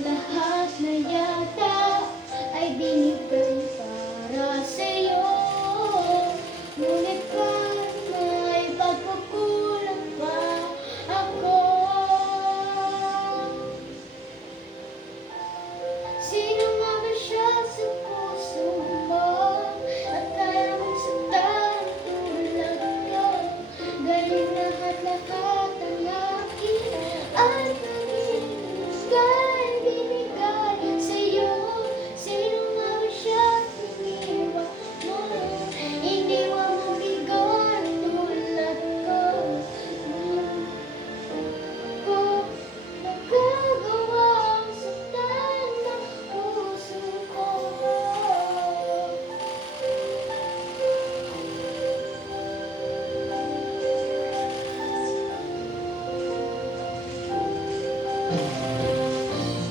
Lahat na yata ay binigay para sa'yo. Ngunit parang may pagkukulang pa ako. Sino nga ba siya sa puso mo? At kaya mong saktan tulad ko. Galing lahat-lahat ang aking at kay binigay sa'yo. Sino nga ba siya iniwan mo? Iniwan mo bigon tulad ko. Ko nagagawang saktan ng puso ko.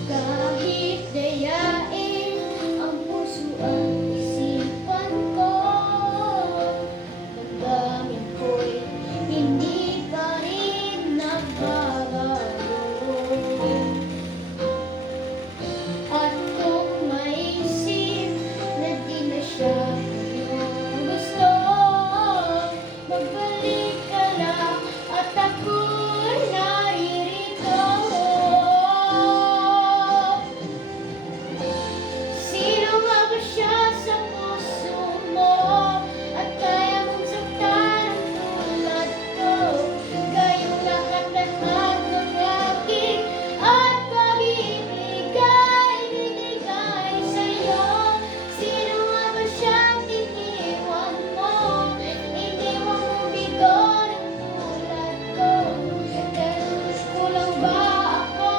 Kahit dayain ang puso at isipan ko, damdamin ko'y hindi pa rin nagbabago. At kung maisip na di na siya iyong gusto, magbalik ka na at ako'y naririto. Sino nga ba siya sa puso mo? At kaya mong saktan ang tulad ko. Gayong lahat-lahat ng aking at pag-ibig ay binigay sa'yo. Sino nga ba siya iniwan mo? Iniwan mo bigon ang tulad ko. Pero kulang ba ako?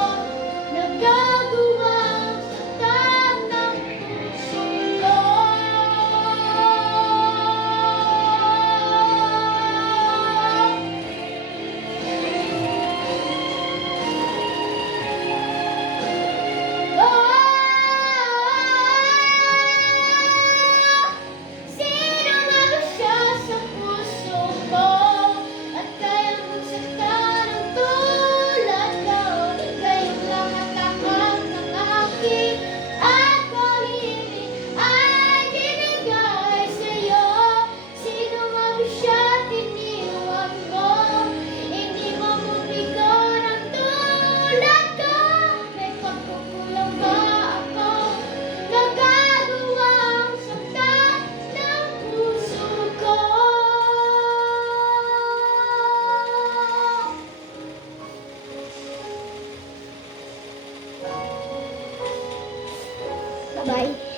Nagagawang saktan ng puso ko. Sino nga ba siya sa puso mo? At kaya mong saktan ang tulad ko. Gayong lahat-lahat ng aking at pag-ibig ay binigay sa'yo. Sino nga ba siya iniwan mo? Iniwan mo bigon ang tulad ko. May pagkukulang ba ako? Nagagawang saktan ng puso ko. Bye-bye.